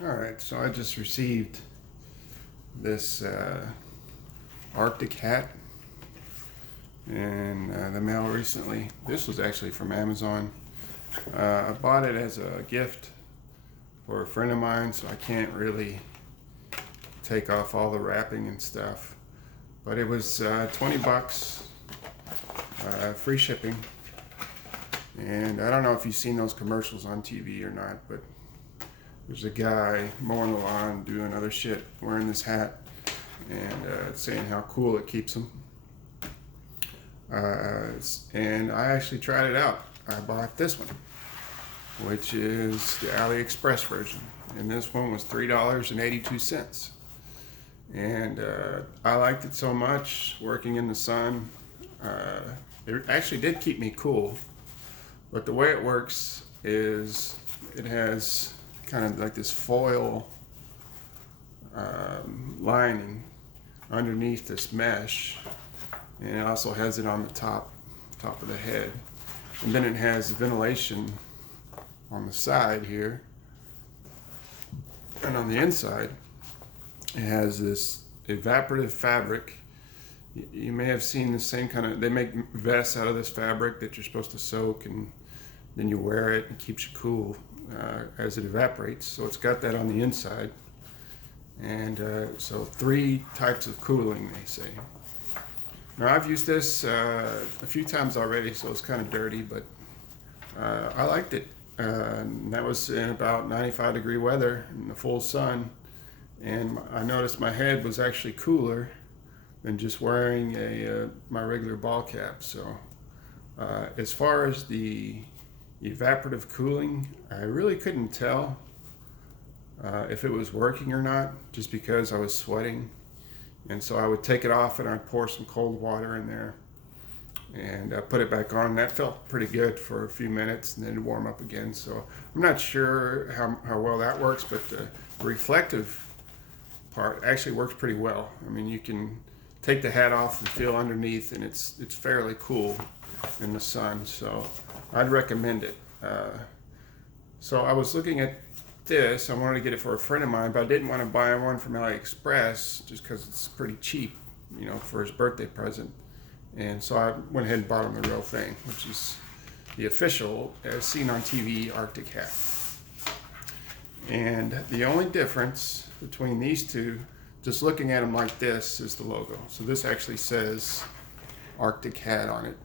Alright, so I just received this Arctic hat in the mail recently. This was actually from Amazon. I bought it as a gift for a friend of mine, so I can't really take off all the wrapping and stuff. But it was 20 bucks, free shipping. And I don't know if you've seen those commercials on TV or not, but there's a guy mowing the lawn, doing other shit, wearing this hat, and saying how cool it keeps him. And I actually tried it out. I bought this one, which is the AliExpress version. And this one was $3.82. And I liked it so much, working in the sun. It actually did keep me cool. But the way it works is it has kind of like this foil lining underneath this mesh, and it also has it on the top of the head, and then it has ventilation on the side here, and on the inside it has this evaporative fabric. You may have seen the same kind of, they make vests out of this fabric that you're supposed to soak, and then you wear it and it keeps you cool as it evaporates. So it's got that on the inside. And so 3 types of cooling, they say. Now I've used this a few times already, so it's kind of dirty, but I liked it. And that was in about 95-degree weather in the full sun. And I noticed my head was actually cooler than just wearing my regular ball cap. So as far as the evaporative cooling, I really couldn't tell if it was working or not, just because I was sweating. And so I would take it off and I'd pour some cold water in there and put it back on. That felt pretty good for a few minutes, and then it'd warm up again. So I'm not sure how well that works, but the reflective part actually works pretty well. I mean, you can take the hat off and feel underneath, and it's fairly cool in the sun. So I'd recommend it. So I was looking at this. I wanted to get it for a friend of mine, but I didn't want to buy one from AliExpress just because it's pretty cheap, for his birthday present. And so I went ahead and bought him the real thing, which is the official, as seen on TV, Arctic hat. And the only difference between these two, just looking at them like this, is the logo. So this actually says Arctic hat on it,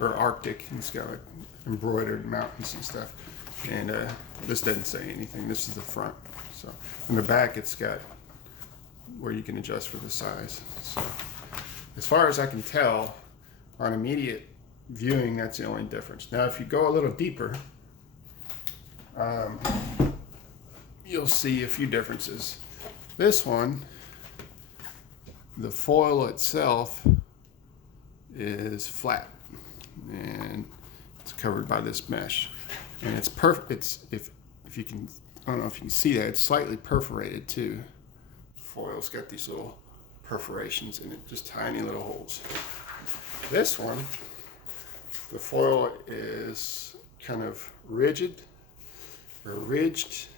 or Arctic, and it's got like embroidered mountains and stuff. And this doesn't say anything. This is the front. So in the back, it's got where you can adjust for the size. So as far as I can tell, on immediate viewing, that's the only difference. Now, if you go a little deeper, you'll see a few differences. This one, the foil itself is flat, and it's covered by this mesh. And it's perfect. It's if you can, I don't know if you can see that, it's slightly perforated too. The foil's got these little perforations in it, just tiny little holes. This one, the foil is kind of rigid or ridged.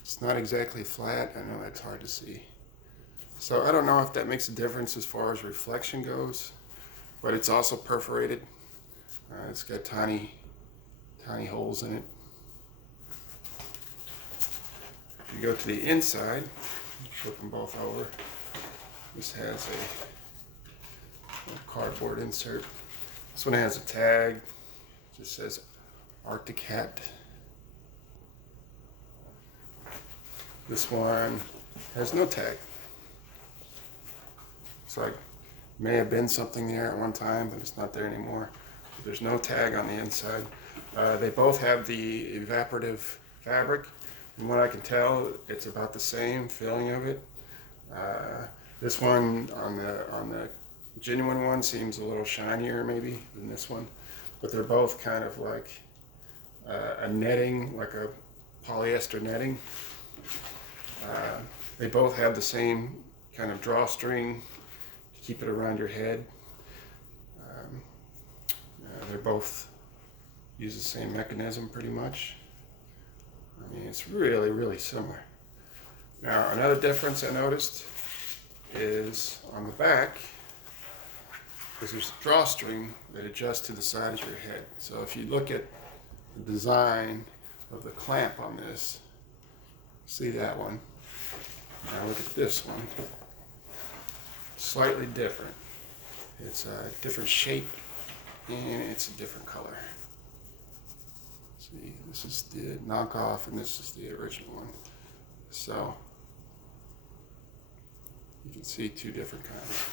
It's not exactly flat. I know that's hard to see. So I don't know if that makes a difference as far as reflection goes, but it's also perforated. It's got tiny holes in it. If you go to the inside, flip them both over. This has a cardboard insert. This one has a tag. It just says Arctic hat. This one has no tag. It's like, may have been something there at one time, but it's not there anymore. There's no tag on the inside. They both have the evaporative fabric. From what I can tell, it's about the same feeling of it. This one on the genuine one seems a little shinier maybe than this one, but they're both kind of like a netting, like a polyester netting. They both have the same kind of drawstring to keep it around your head. They're both use the same mechanism pretty much. I mean, it's really, really similar. Now, another difference I noticed is on the back, because there's a drawstring that adjusts to the size of your head. So if you look at the design of the clamp on this, see that one. Now look at this one. Slightly different. It's a different shape and it's a different color. See, this is the knockoff and this is the original one. So you can see two different kinds.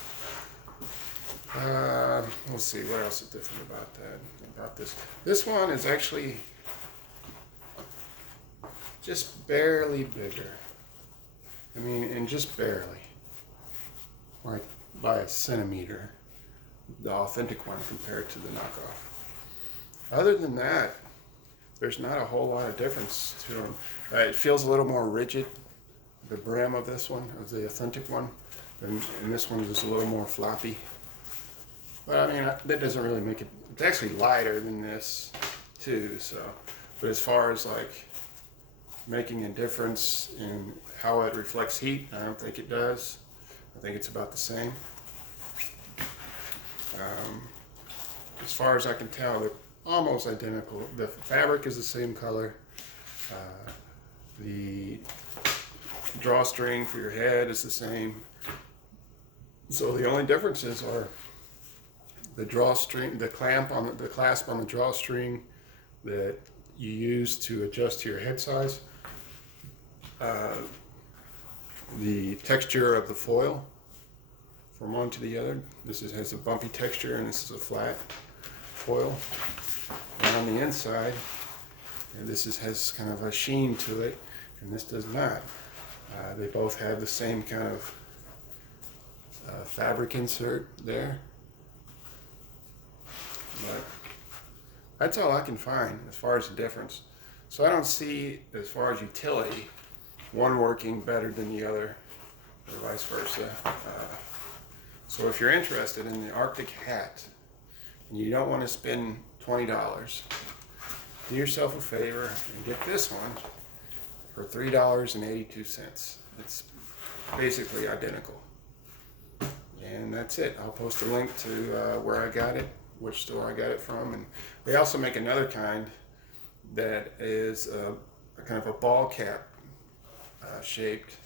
Let's see what else is different about that. About this. This one is actually just barely bigger. I mean, and just barely, like by a centimeter, the authentic one compared to the knockoff. Other than that, there's not a whole lot of difference to them. It feels a little more rigid, the brim of this one, of the authentic one, and this one is a little more floppy. But I mean, that doesn't really make it, it's actually lighter than this too, so. But as far as like making a difference in how it reflects heat, I don't think it does. I think it's about the same. As far as I can tell, they're almost identical. The fabric is the same color. The drawstring for your head is the same. So the only differences are the drawstring, the clamp on the clasp on the drawstring that you use to adjust to your head size. The texture of the foil from one to the other. This has a bumpy texture and this is a flat foil. And on the inside, and this has kind of a sheen to it, and this does not. They both have the same kind of fabric insert there. But that's all I can find as far as the difference. So I don't see, as far as utility, one working better than the other, or vice versa. So if you're interested in the Arctic hat, and you don't want to spend $20, do yourself a favor and get this one for $3.82. It's basically identical. And that's it. I'll post a link to where I got it, which store I got it from. And they also make another kind that is a kind of a ball cap shaped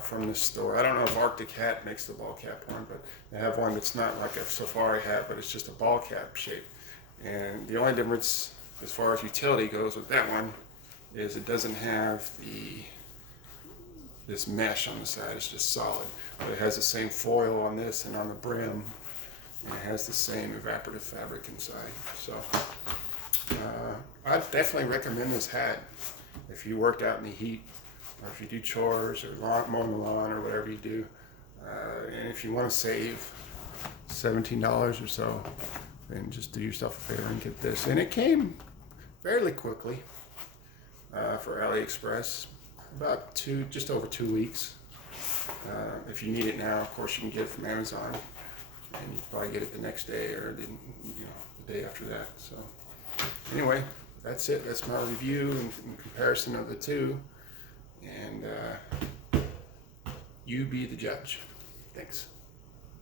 from this store. I don't know if Arctic Hat makes the ball cap one, but they have one that's not like a safari hat, but it's just a ball cap shape. And the only difference as far as utility goes with that one is it doesn't have this mesh on the side. It's just solid, but it has the same foil on this and on the brim, and it has the same evaporative fabric inside. So I definitely recommend this hat if you work out in the heat, or if you do chores or mowing the lawn or whatever you do. And if you want to save $17 or so, then just do yourself a favor and get this. And it came fairly quickly for AliExpress, about just over 2 weeks. If you need it now, of course, you can get it from Amazon, and you can probably get it the next day or the day after that. So anyway, that's it. That's my review in comparison of the two. And you be the judge. Thanks.